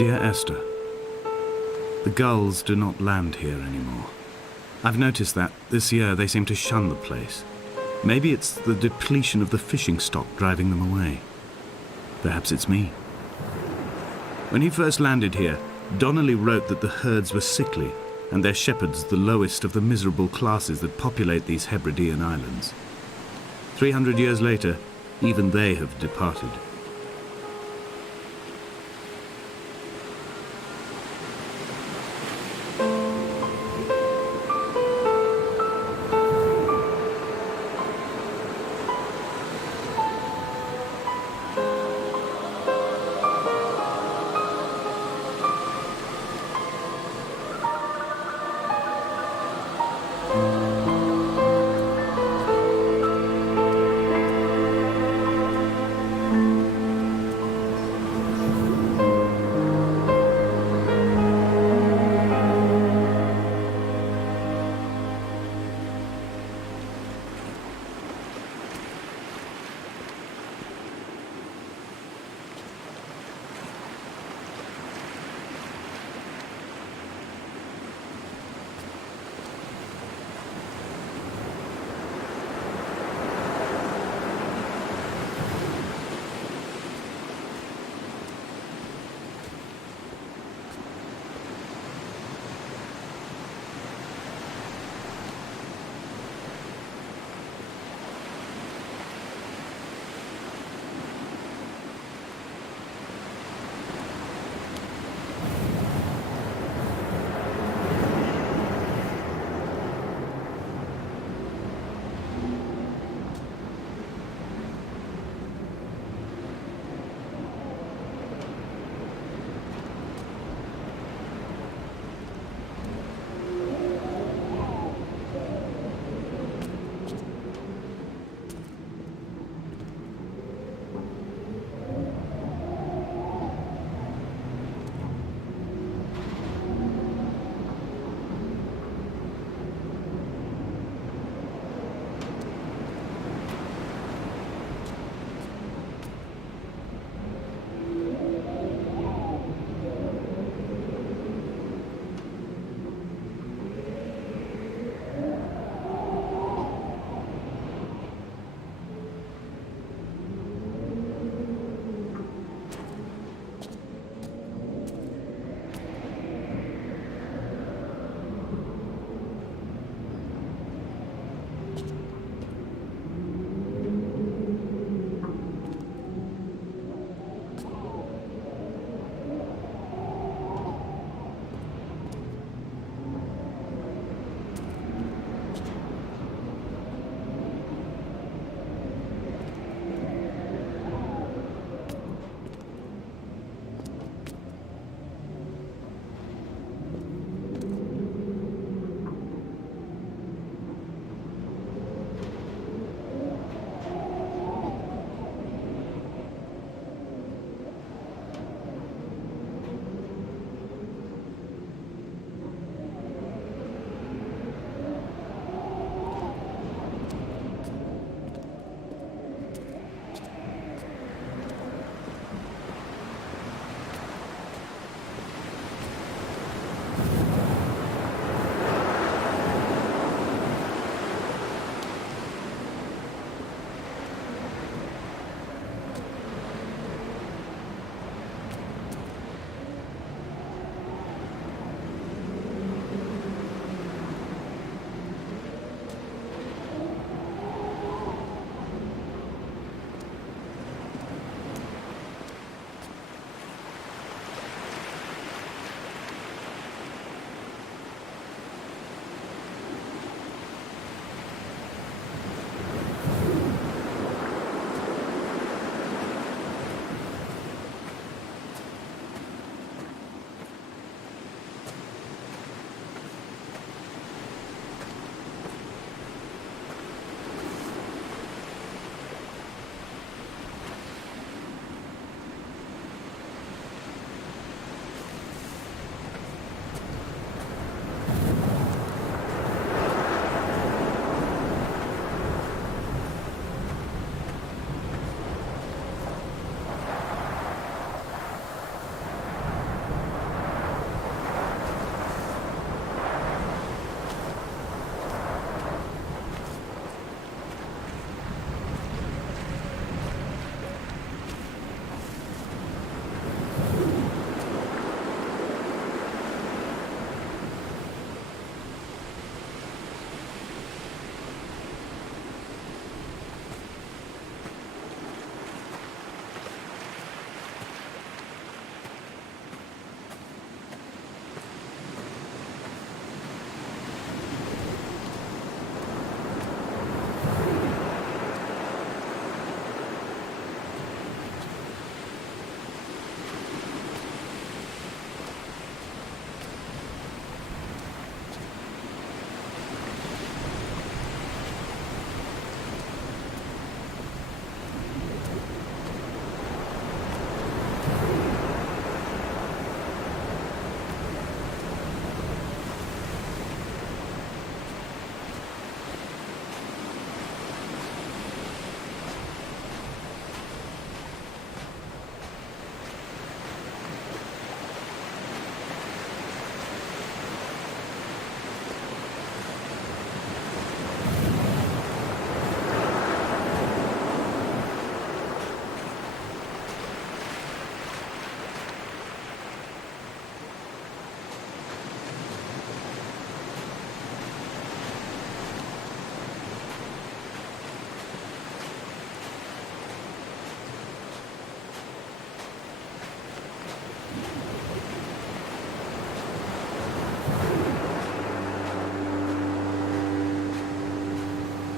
Dear Esther, the gulls do not land here anymore. I've noticed that this year they seem to shun the place. Maybe it's the depletion of the fishing stock driving them away. Perhaps it's me. When he first landed here, Donnelly wrote that the herds were sickly and their shepherds the lowest of the miserable classes that populate these Hebridean islands. 300 years later, even they have departed.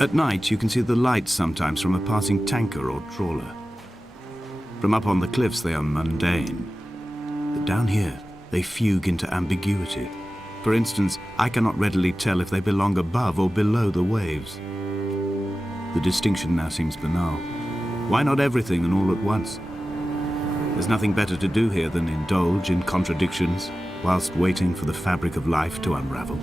At night, you can see the lights sometimes from a passing tanker or trawler. From up on the cliffs, they are mundane. But down here, they fugue into ambiguity. For instance, I cannot readily tell if they belong above or below the waves. The distinction now seems banal. Why not everything and all at once? There's nothing better to do here than indulge in contradictions whilst waiting for the fabric of life to unravel.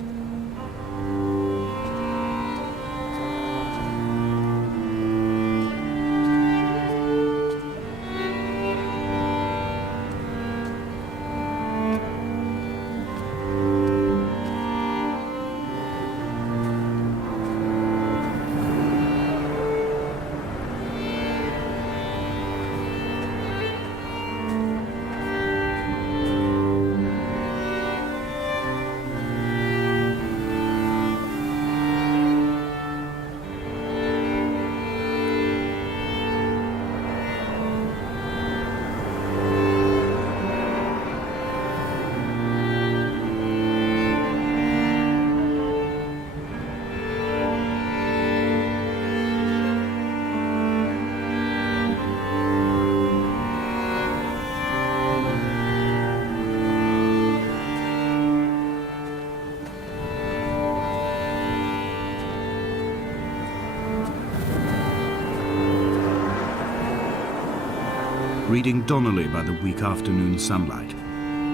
Reading Donnelly by the weak afternoon sunlight.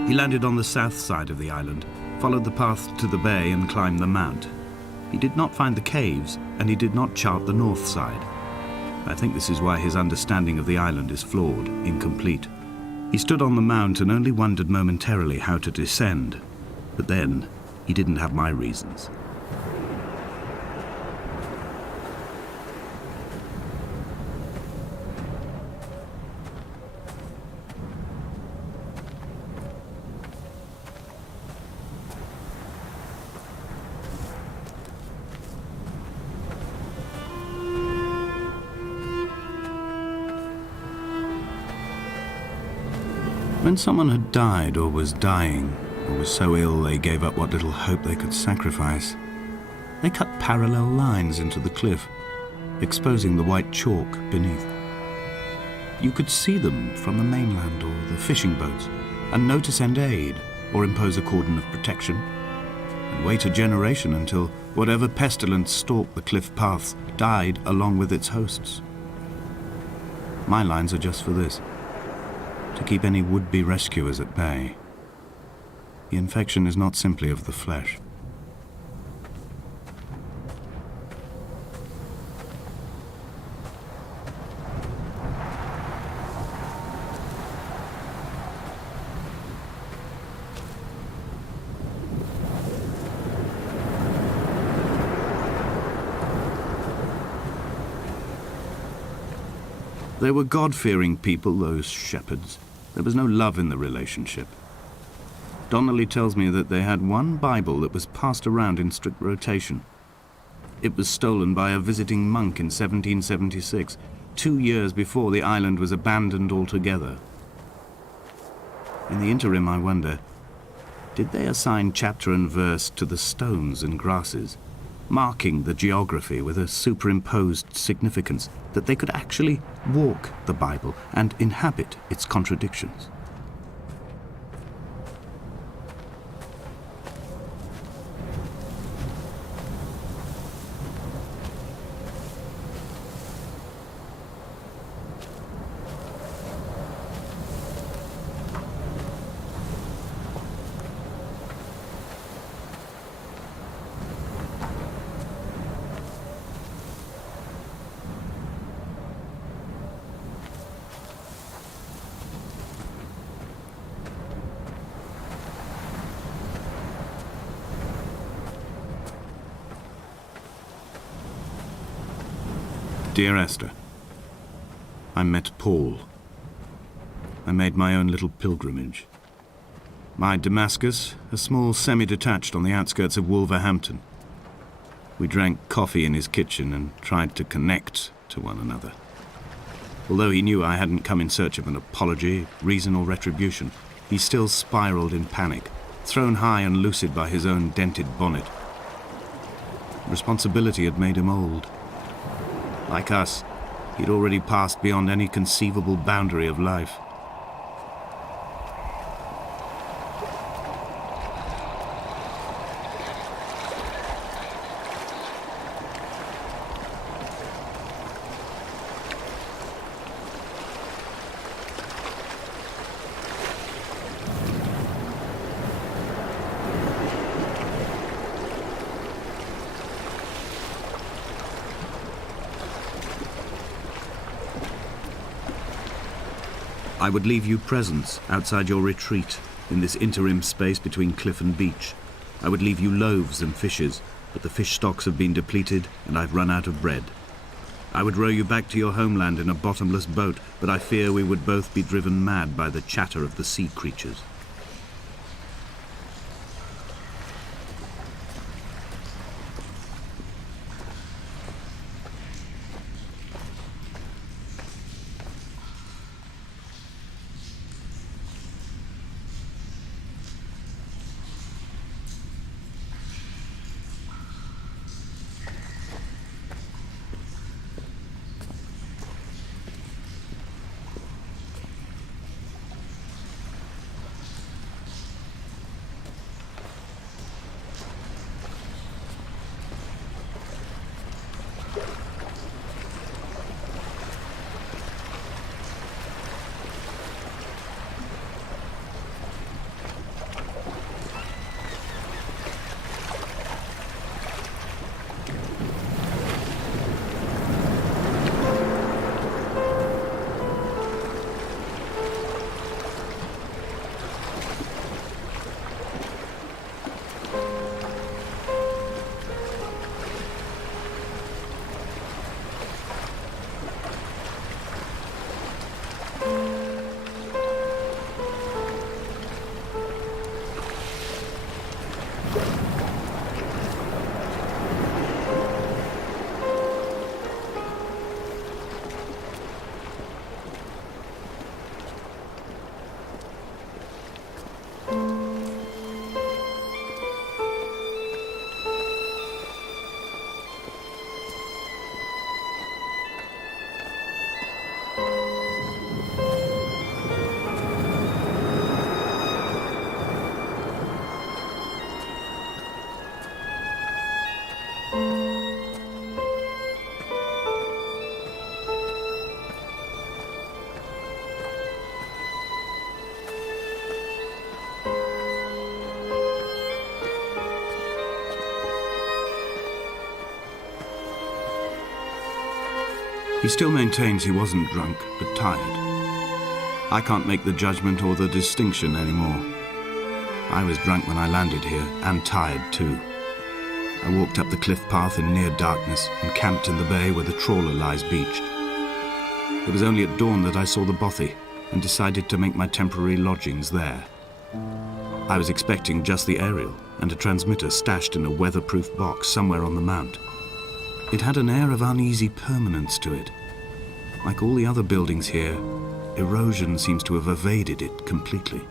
He landed on the south side of the island, followed the path to the bay and climbed the mount. He did not find the caves, and he did not chart the north side. I think this is why his understanding of the island is flawed, incomplete. He stood on the mount and only wondered momentarily how to descend. But then, he didn't have my reasons. When someone had died or was dying, or was so ill they gave up what little hope they could sacrifice, they cut parallel lines into the cliff, exposing the white chalk beneath. You could see them from the mainland or the fishing boats, and know to send aid or impose a cordon of protection, and wait a generation until whatever pestilence stalked the cliff paths died along with its hosts. My lines are just for this: to keep any would-be rescuers at bay. The infection is not simply of the flesh. They were God-fearing people, those shepherds. There was no love in the relationship. Donnelly tells me that they had one Bible that was passed around in strict rotation. It was stolen by a visiting monk in 1776, 2 years before the island was abandoned altogether. In the interim, I wonder, did they assign chapter and verse to the stones and grasses, marking the geography with a superimposed significance, that they could actually walk the Bible and inhabit its contradictions? Dear Esther, I met Paul. I made my own little pilgrimage. My Damascus, a small semi-detached on the outskirts of Wolverhampton. We drank coffee in his kitchen and tried to connect to one another. Although he knew I hadn't come in search of an apology, reason or retribution, he still spiraled in panic, thrown high and lucid by his own dented bonnet. Responsibility had made him old. Like us, he'd already passed beyond any conceivable boundary of life. I would leave you presents outside your retreat, in this interim space between cliff and beach. I would leave you loaves and fishes, but the fish stocks have been depleted and I've run out of bread. I would row you back to your homeland in a bottomless boat, but I fear we would both be driven mad by the chatter of the sea creatures. He still maintains he wasn't drunk, but tired. I can't make the judgment or the distinction anymore. I was drunk when I landed here, and tired too. I walked up the cliff path in near darkness and camped in the bay where the trawler lies beached. It was only at dawn that I saw the bothy and decided to make my temporary lodgings there. I was expecting just the aerial and a transmitter stashed in a weatherproof box somewhere on the mount. It had an air of uneasy permanence to it. Like all the other buildings here, erosion seems to have evaded it completely.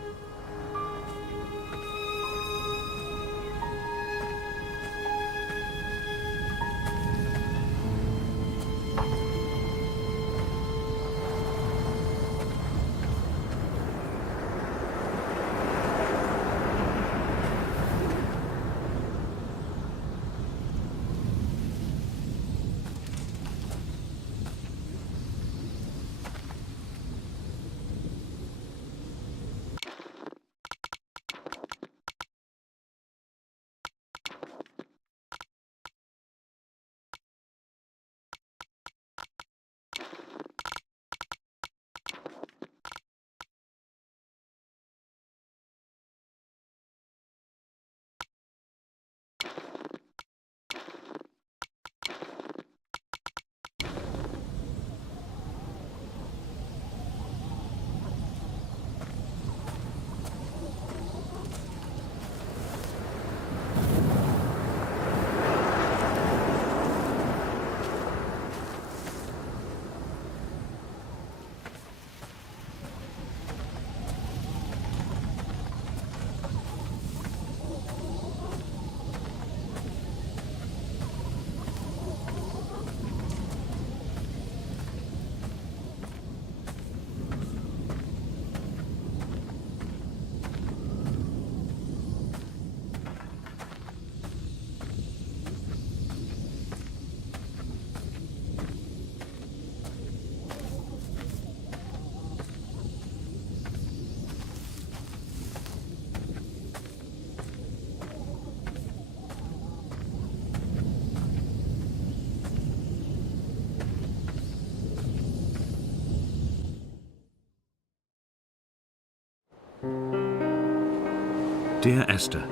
Dear Esther,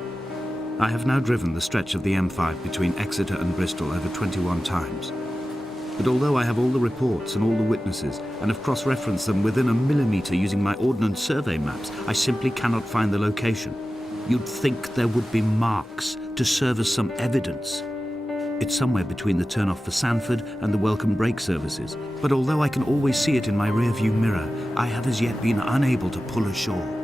I have now driven the stretch of the M5 between Exeter and Bristol over 21 times. But although I have all the reports and all the witnesses, and have cross-referenced them within a millimetre using my ordnance survey maps, I simply cannot find the location. You'd think there would be marks to serve as some evidence. It's somewhere between the turn-off for Sanford and the welcome break services, but although I can always see it in my rear-view mirror, I have as yet been unable to pull ashore.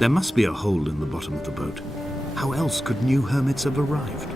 There must be a hole in the bottom of the boat. How else could new hermits have arrived?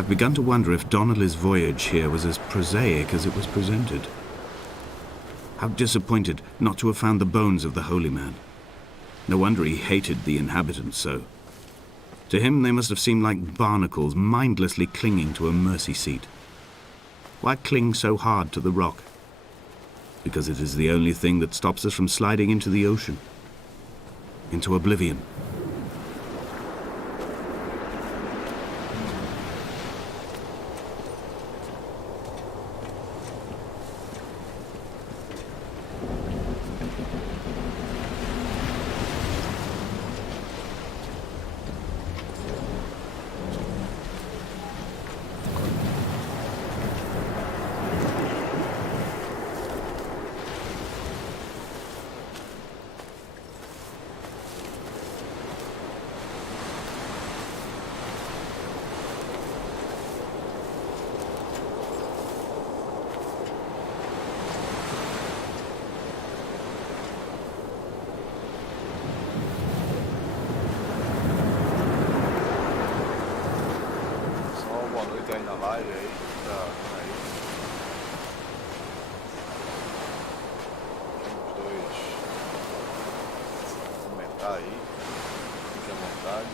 I've begun to wonder if Donnelly's voyage here was as prosaic as it was presented. How disappointed not to have found the bones of the holy man. No wonder he hated the inhabitants so. To him they must have seemed like barnacles mindlessly clinging to a mercy seat. Why cling so hard to the rock? Because it is the only thing that stops us from sliding into the ocean, into oblivion. noite aí na live aí, tá aí. Os dois comentar aí, fique à vontade.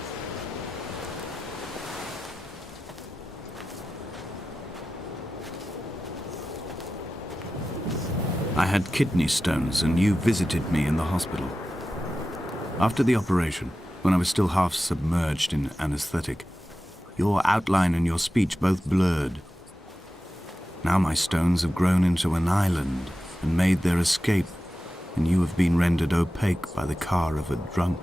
I had kidney stones and you visited me in the hospital. After the operation, when I was still half submerged in anesthetic, your outline and your speech both blurred. Now my stones have grown into an island and made their escape, and you have been rendered opaque by the car of a drunk.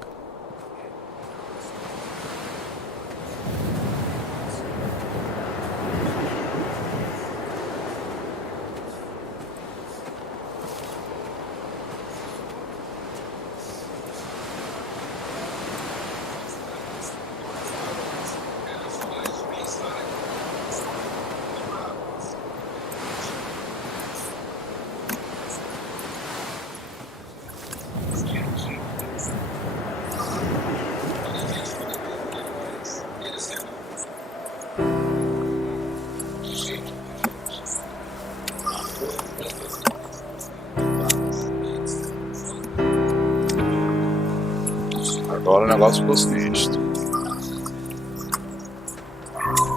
Agora o negócio ficou sinistro.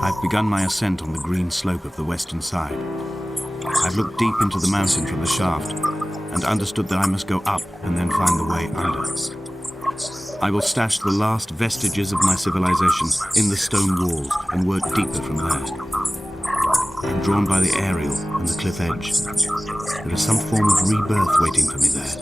I've begun my ascent on the green slope of the western side. I've looked deep into the mountain from the shaft and understood that I must go up and then find the way under. I will stash the last vestiges of my civilization in the stone walls and work deeper from there. I'm drawn by the aerial and the cliff edge. There is some form of rebirth waiting for me there.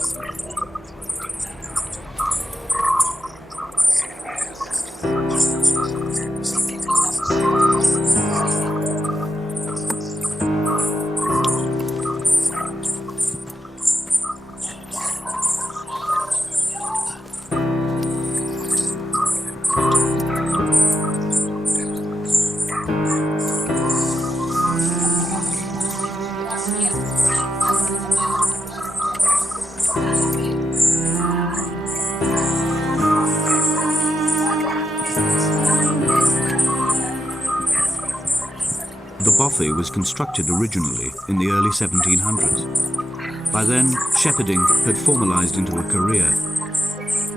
The bothy was constructed originally in the early 1700s. By then, shepherding had formalized into a career.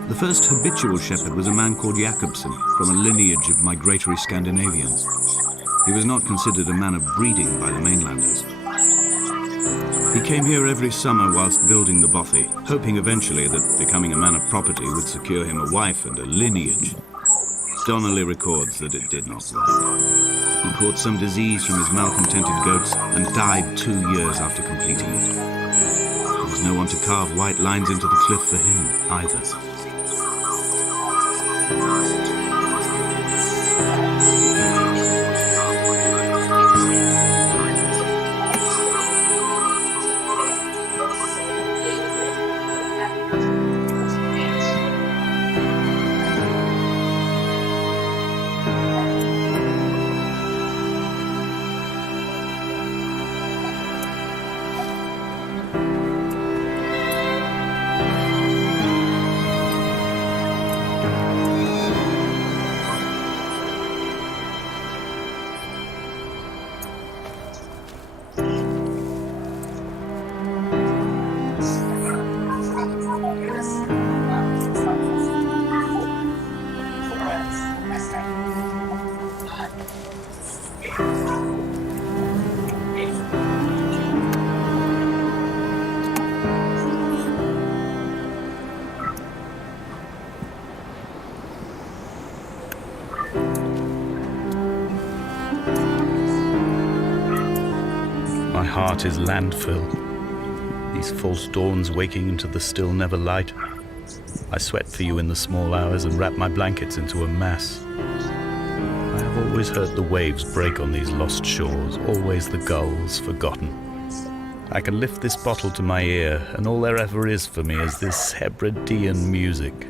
The first habitual shepherd was a man called Jakobsen, from a lineage of migratory Scandinavians. He was not considered a man of breeding by the mainlanders. He came here every summer whilst building the bothy, hoping eventually that becoming a man of property would secure him a wife and a lineage. Donnelly records that it did not work. He caught some disease from his malcontented goats and died 2 years after completing it. There was no one to carve white lines into the cliff for him either. My heart is landfill, these false dawns waking into the still never light. I sweat for you in the small hours and wrap my blankets into a mass. I have always heard the waves break on these lost shores, always the gulls forgotten. I can lift this bottle to my ear, and all there ever is for me is this Hebridean music.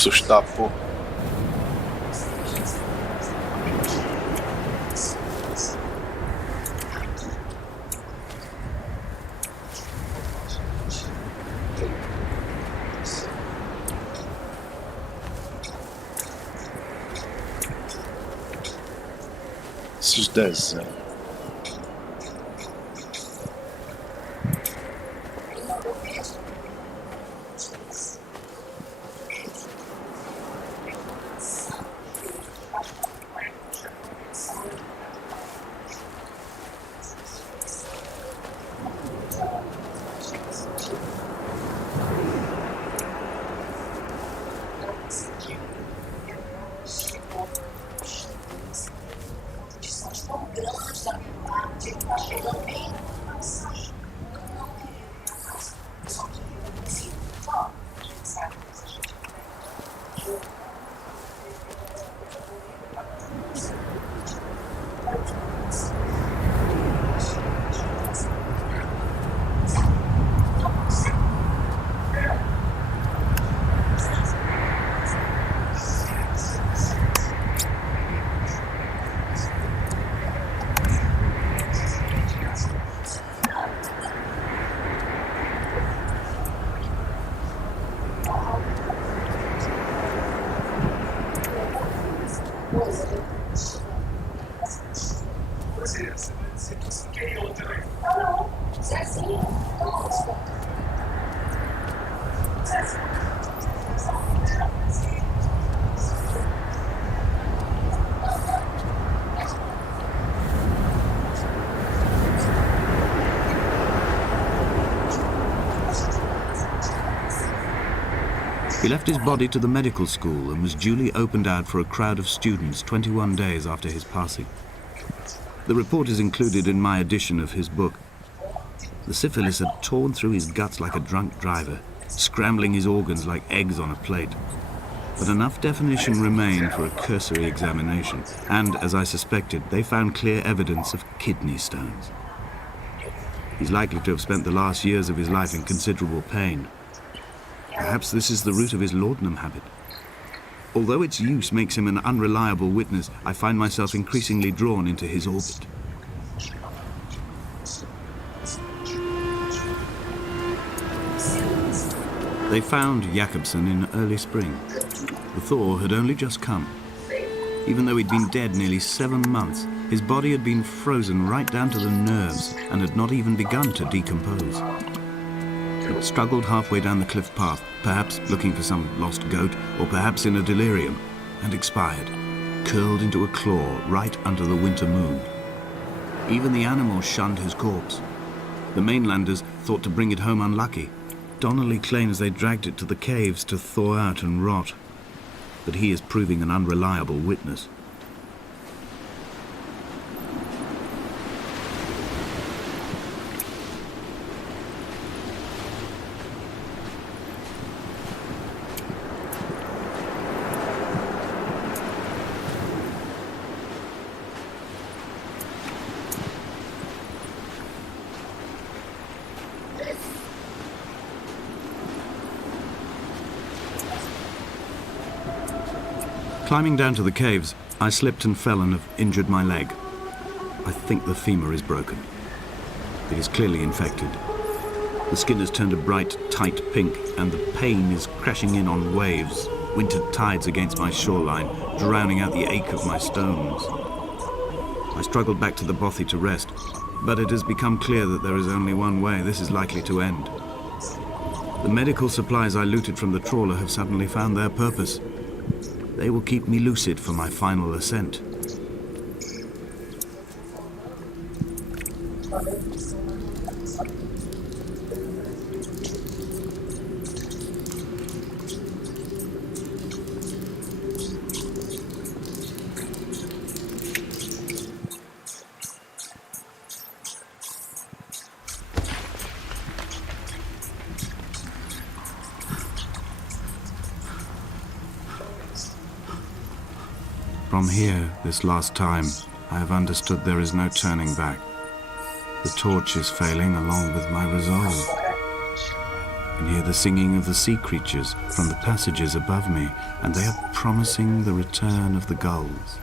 Assustar, pô. Esses desenhos. He left his body to the medical school and was duly opened out for a crowd of students 21 days after his passing. The report is included in my edition of his book. The syphilis had torn through his guts like a drunk driver, scrambling his organs like eggs on a plate. But enough definition remained for a cursory examination, and, as I suspected, they found clear evidence of kidney stones. He's likely to have spent the last years of his life in considerable pain. Perhaps this is the root of his laudanum habit. Although its use makes him an unreliable witness, I find myself increasingly drawn into his orbit. They found Jakobsen in early spring. The thaw had only just come. Even though he'd been dead nearly 7 months, his body had been frozen right down to the nerves and had not even begun to decompose. It struggled halfway down the cliff path, perhaps looking for some lost goat, or perhaps in a delirium, and expired, curled into a claw right under the winter moon. Even the animals shunned his corpse. The mainlanders thought to bring it home unlucky. Donnelly claims they dragged it to the caves to thaw out and rot, but he is proving an unreliable witness. Climbing down to the caves, I slipped and fell and have injured my leg. I think the femur is broken. It is clearly infected. The skin has turned a bright, tight pink, and the pain is crashing in on waves, winter tides against my shoreline, drowning out the ache of my stones. I struggled back to the bothy to rest, but it has become clear that there is only one way this is likely to end. The medical supplies I looted from the trawler have suddenly found their purpose. They will keep me lucid for my final ascent. From here, this last time, I have understood there is no turning back. The torch is failing along with my resolve. can hear the singing of the sea creatures from the passages above me, and they are promising the return of the gulls.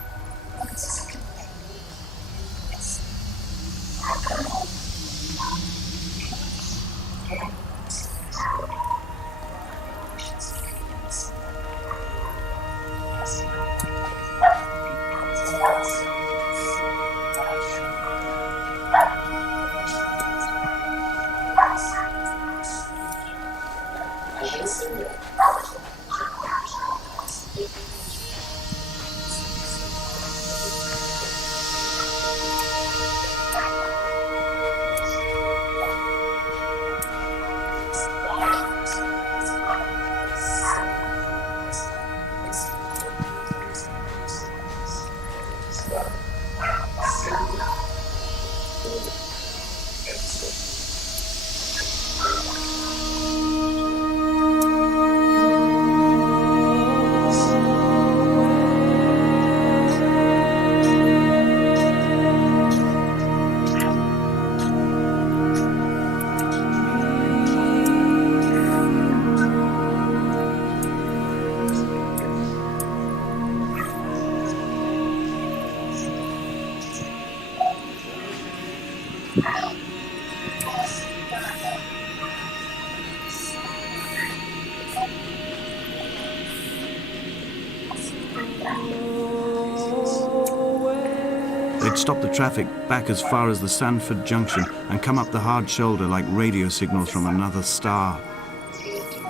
They'd stop the traffic back as far as the Sanford Junction and come up the hard shoulder like radio signals from another star.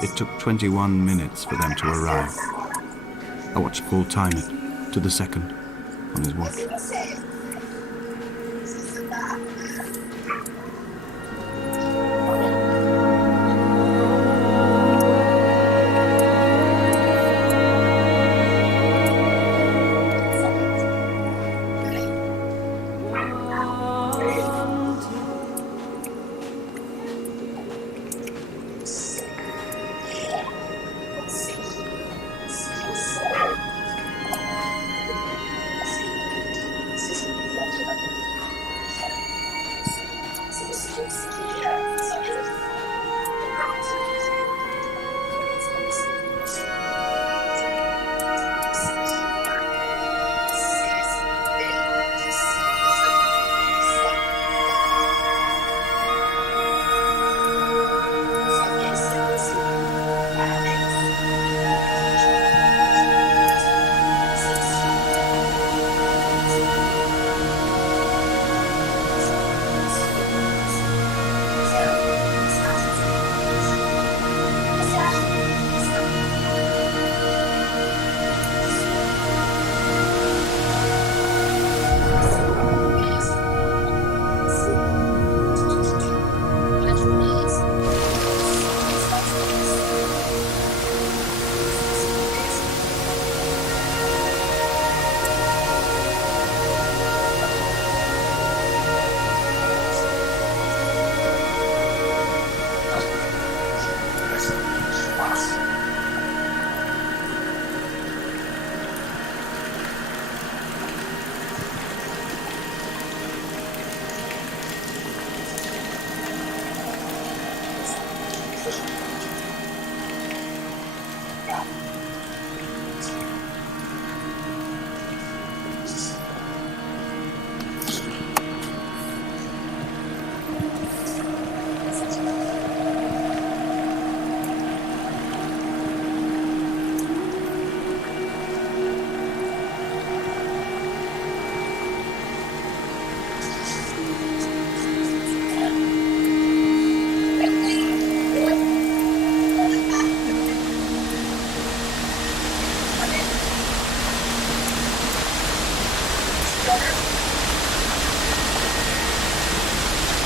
It took 21 minutes for them to arrive. I watched Paul time it to the second on his watch.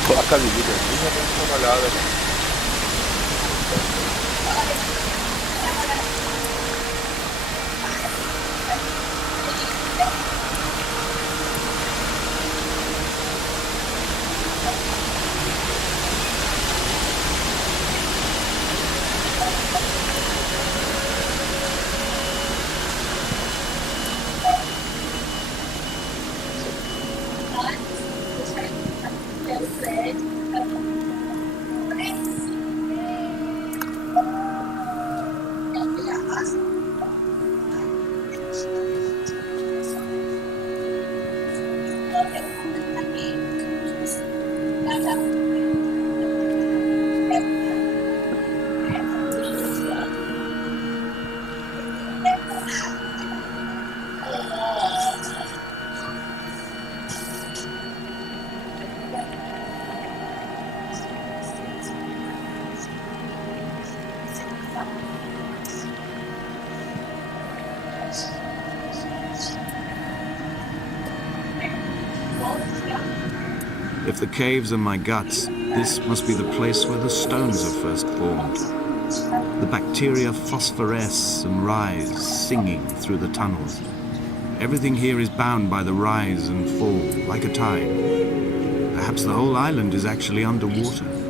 Placa de vida, vamos dar uma olhada, né? the caves are my guts, this must be the place where the stones are first formed. The bacteria phosphoresce and rise, singing through the tunnels. Everything here is bound by the rise and fall, like a tide. Perhaps the whole island is actually underwater.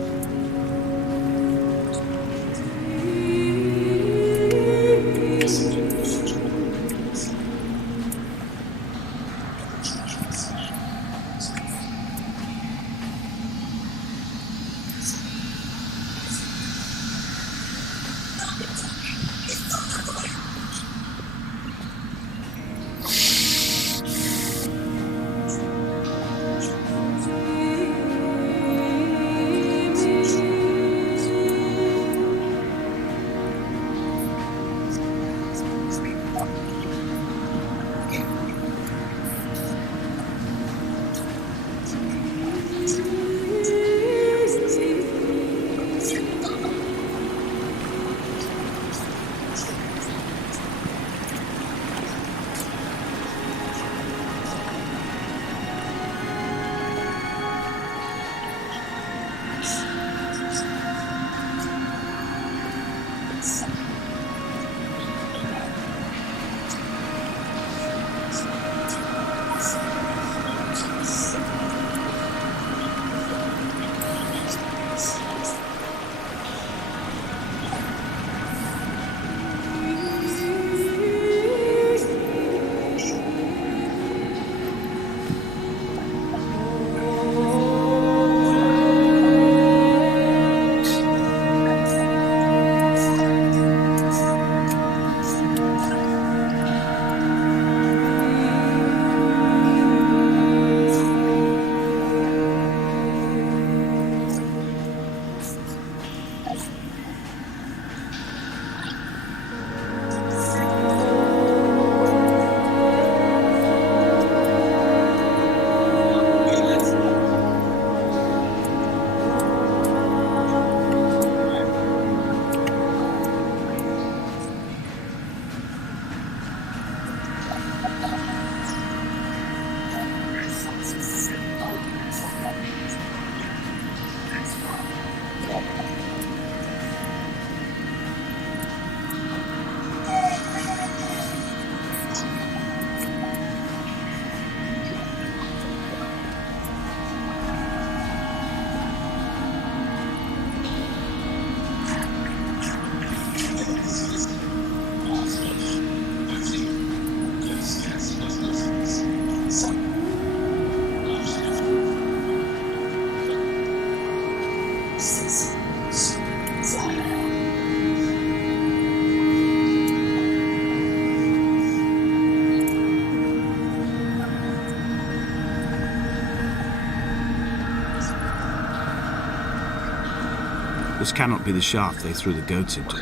This cannot be the shaft they threw the goats into.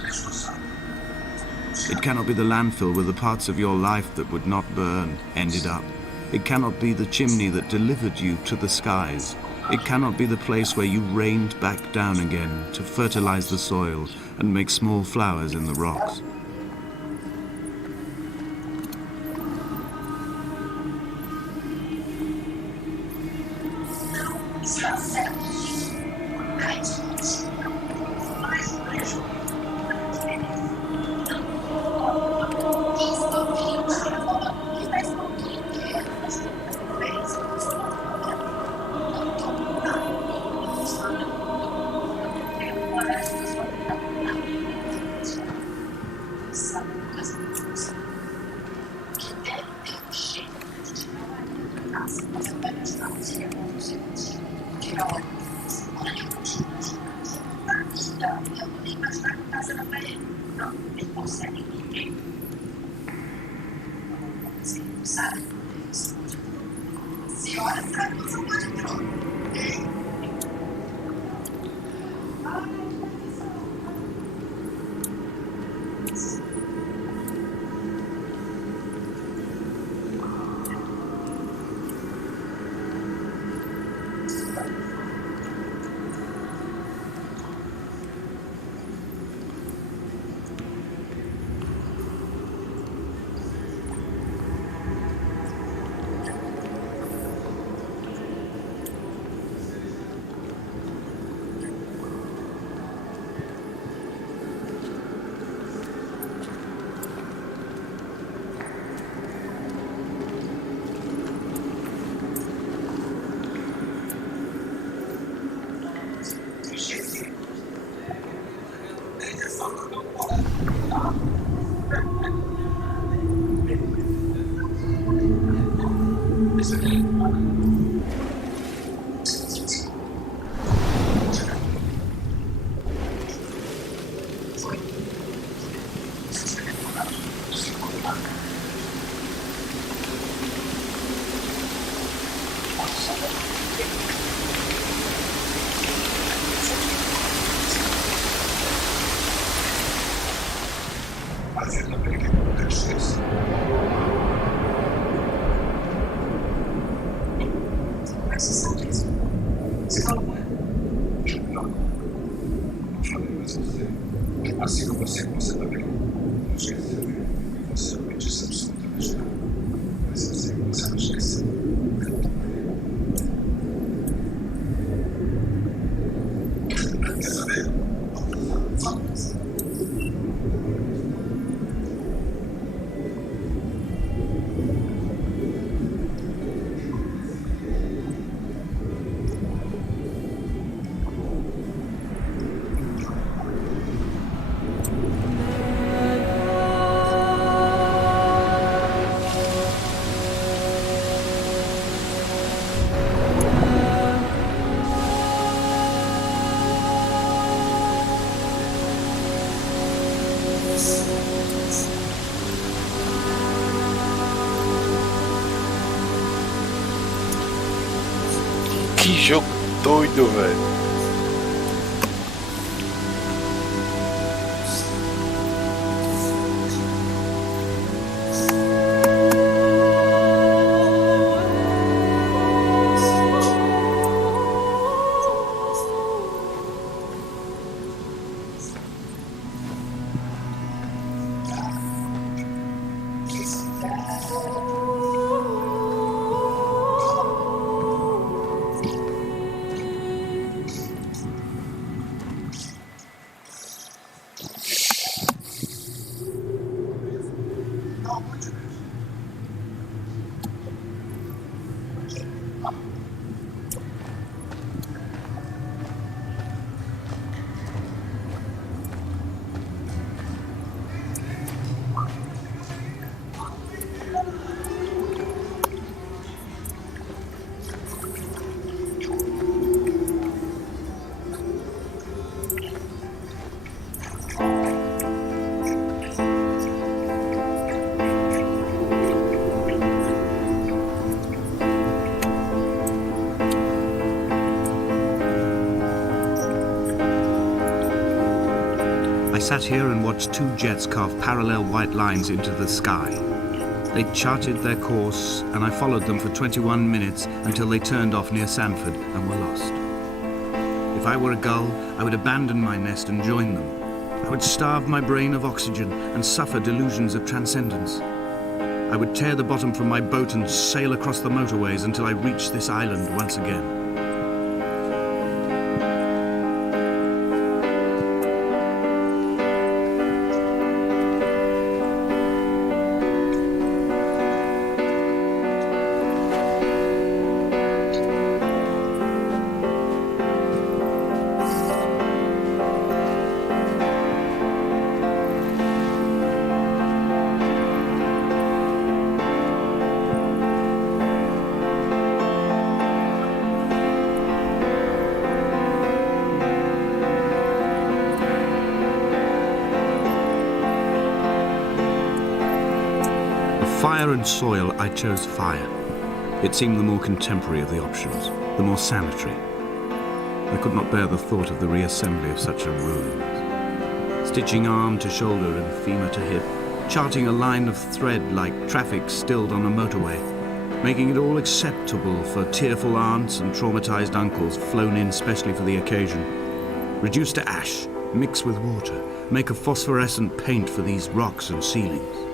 It cannot be the landfill where the parts of your life that would not burn ended up. It cannot be the chimney that delivered you to the skies. It cannot be the place where you rained back down again to fertilize the soil and make small flowers in the rocks. Assim como você também. Não esqueceu que você me disse absolutamente nada. Mas eu sei que você não esqueceu. Quer saber? Que jogo doido, velho. I sat here and watched two jets carve parallel white lines into the sky. They charted their course, and I followed them for 21 minutes until they turned off near Sanford and were lost. If I were a gull, I would abandon my nest and join them. I would starve my brain of oxygen and suffer delusions of transcendence. I would tear the bottom from my boat and sail across the motorways until I reached this island once again. Fire and soil, I chose fire. It seemed the more contemporary of the options, the more sanitary. I could not bear the thought of the reassembly of such a ruin. Stitching arm to shoulder and femur to hip, charting a line of thread like traffic stilled on a motorway, making it all acceptable for tearful aunts and traumatized uncles flown in specially for the occasion. Reduce to ash, mix with water, make a phosphorescent paint for these rocks and ceilings.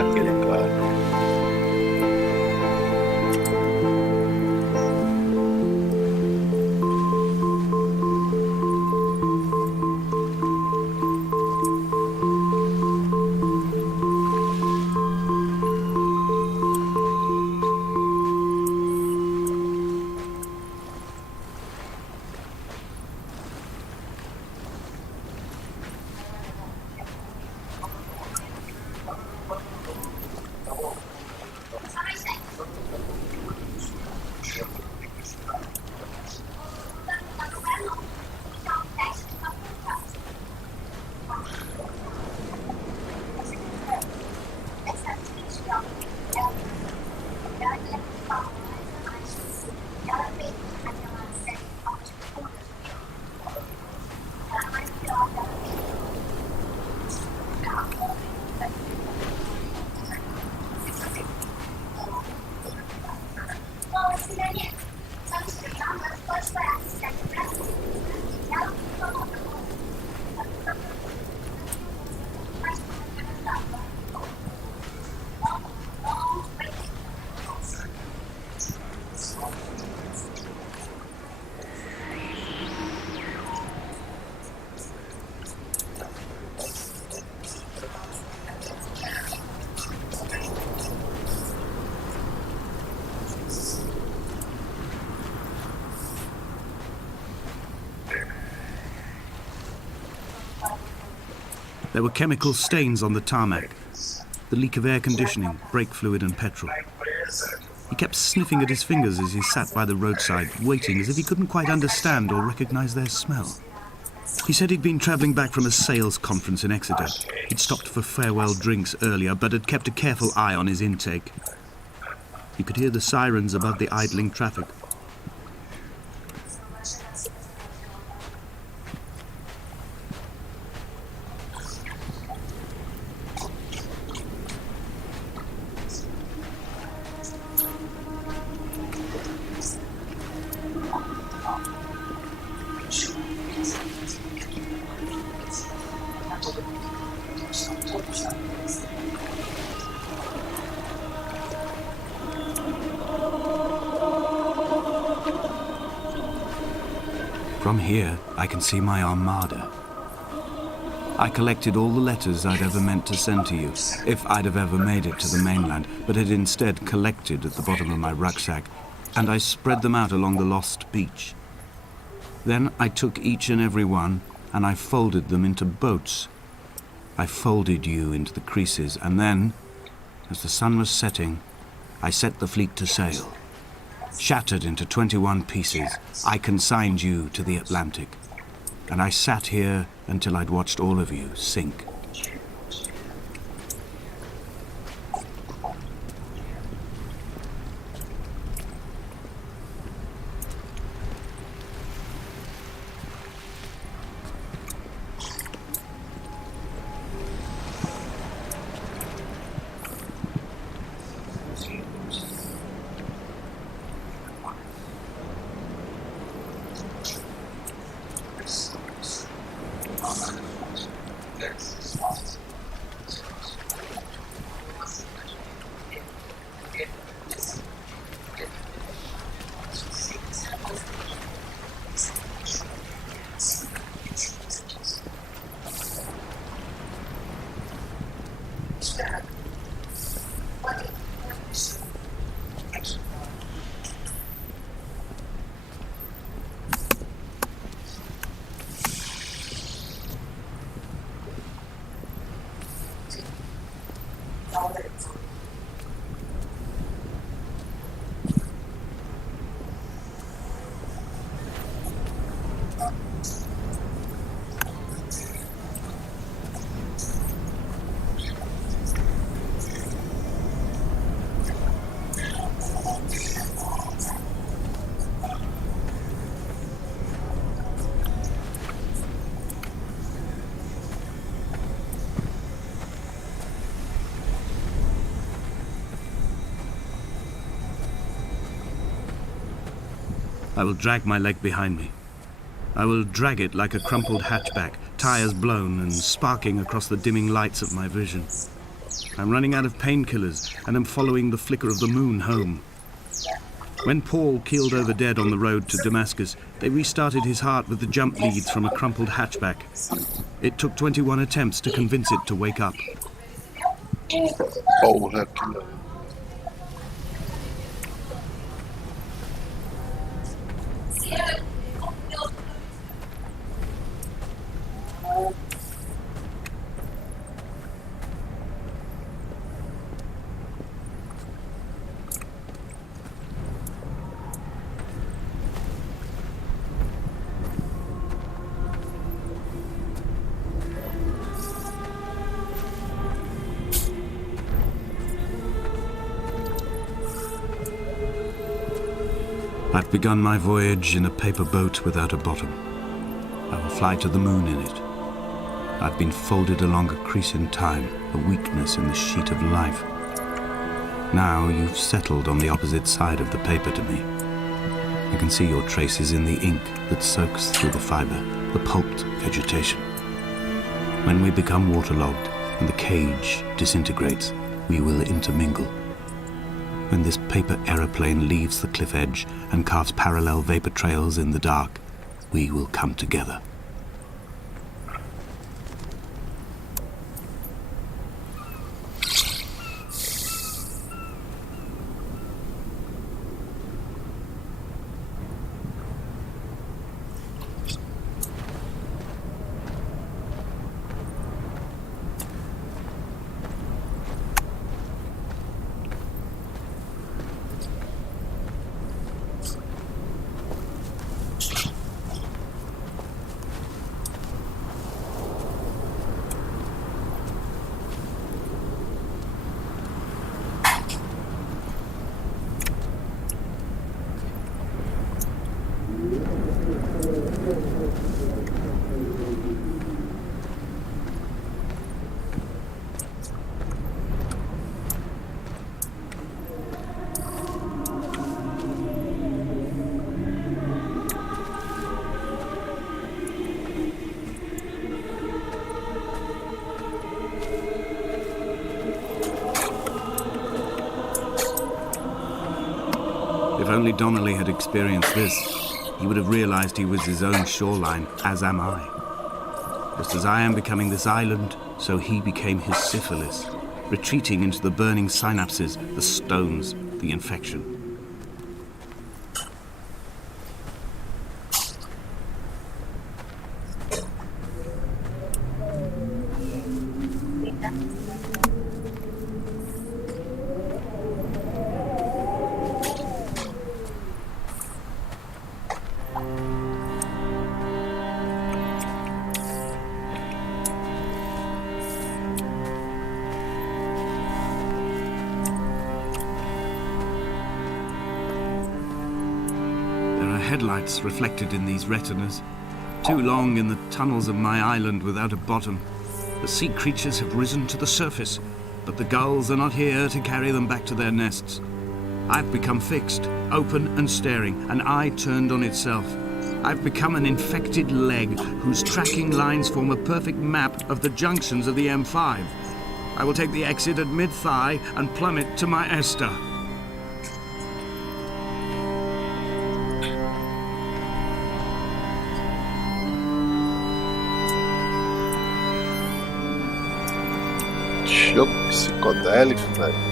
a quieren caer. There were chemical stains on the tarmac, the leak of air conditioning, brake fluid and petrol. He kept sniffing at his fingers as he sat by the roadside, waiting as if he couldn't quite understand or recognize their smell. He said he'd been travelling back from a sales conference in Exeter. He'd stopped for farewell drinks earlier, but had kept a careful eye on his intake. He could hear the sirens above the idling traffic. From here, I can see my armada. I collected all the letters I'd ever meant to send to you, if I'd have ever made it to the mainland, but had instead collected at the bottom of my rucksack, and I spread them out along the lost beach. Then I took each and every one, and I folded them into boats. I folded you into the creases, and then, as the sun was setting, I set the fleet to sail. Shattered into 21 pieces, I consigned you to the Atlantic, and I sat here until I'd watched all of you sink. I will drag my leg behind me. I will drag it like a crumpled hatchback, tires blown and sparking across the dimming lights of my vision. I'm running out of painkillers and am following the flicker of the moon home. When Paul keeled over dead on the road to Damascus, they restarted his heart with the jump leads from a crumpled hatchback. It took 21 attempts to convince it to wake up. Porra, que... I've begun my voyage in a paper boat without a bottom. I will fly to the moon in it. I've been folded along a crease in time, a weakness in the sheet of life. Now you've settled on the opposite side of the paper to me. I can see your traces in the ink that soaks through the fiber, the pulped vegetation. When we become waterlogged and the cage disintegrates, we will intermingle. When this paper aeroplane leaves the cliff edge and carves parallel vapor trails in the dark, we will come together. If only Donnelly had experienced this, he would have realized he was his own shoreline, as am I. Just as I am becoming this island, so he became his syphilis, retreating into the burning synapses, the stones, the infection. Headlights reflected in these retinas. Too long in the tunnels of my island without a bottom. The sea creatures have risen to the surface, but the gulls are not here to carry them back to their nests. I've become fixed, open and staring, an eye turned on itself. I've become an infected leg whose tracking lines form a perfect map of the junctions of the M5. I will take the exit at mid-thigh and plummet to my Esther. Jogo psicodélico, velho.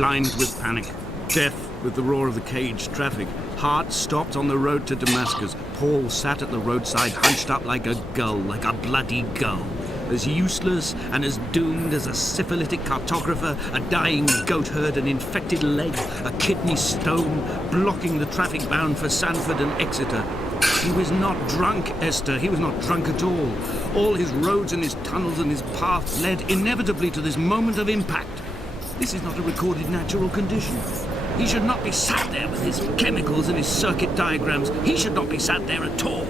blind with panic, deaf with the roar of the caged traffic. Heart stopped on the road to Damascus. Paul sat at the roadside, hunched up like a gull, like a bloody gull. As useless and as doomed as a syphilitic cartographer, a dying goat herd, an infected leg, a kidney stone, blocking the traffic bound for Sanford and Exeter. He was not drunk, Esther. He was not drunk at all. All his roads and his tunnels and his paths led inevitably to this moment of impact. This is not a recorded natural condition. He should not be sat there with his chemicals and his circuit diagrams. He should not be sat there at all.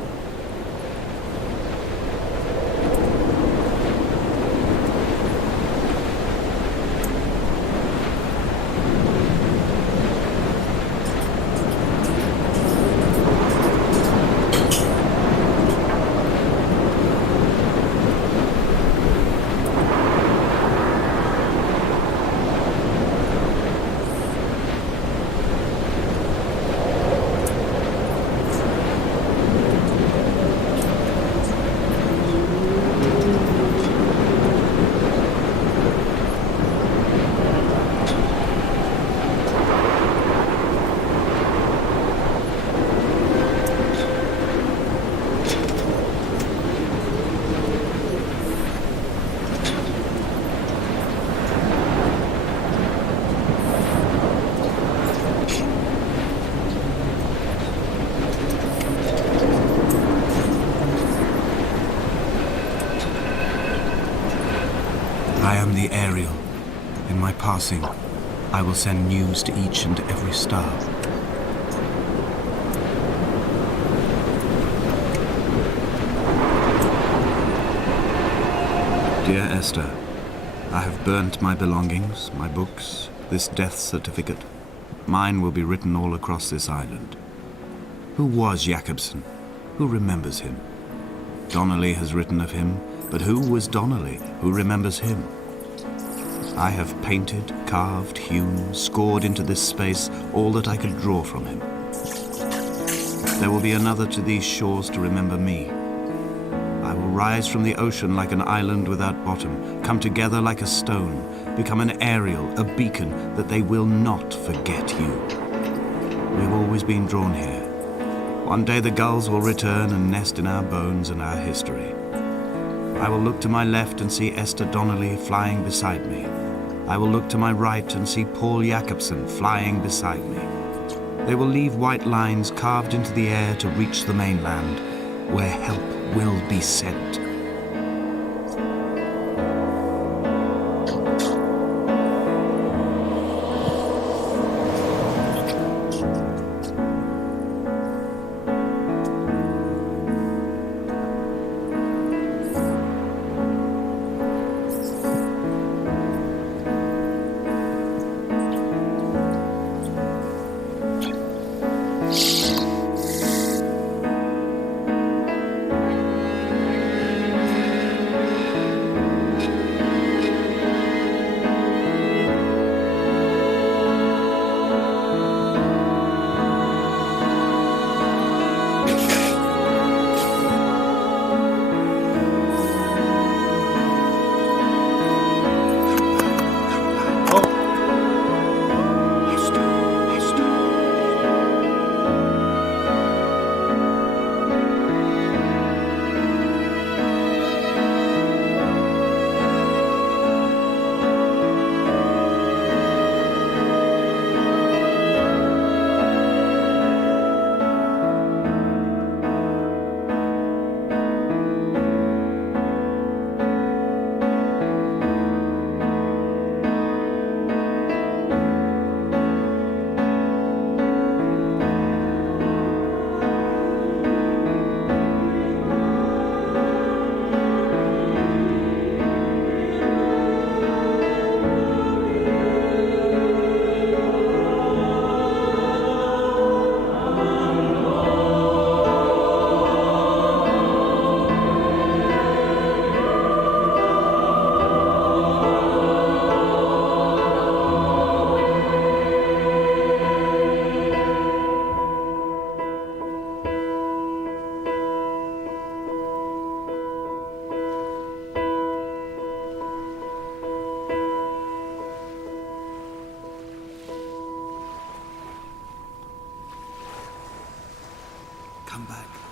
I am the Ariel. In my passing, I will send news to each and every star. Dear Esther, I have burnt my belongings, my books, this death certificate. Mine will be written all across this island. Who was Jakobsen? Who remembers him? Donnelly has written of him, but who was Donnelly? Who remembers him? I have painted, carved, hewn, scored into this space all that I could draw from him. There will be another to these shores to remember me. I will rise from the ocean like an island without bottom, come together like a stone, become an Ariel, a beacon, that they will not forget you. We've always been drawn here. One day the gulls will return and nest in our bones and our history. I will look to my left and see Esther Donnelly flying beside me. I will look to my right and see Paul Jakobsen flying beside me. They will leave white lines carved into the air to reach the mainland, where help will be sent. come back.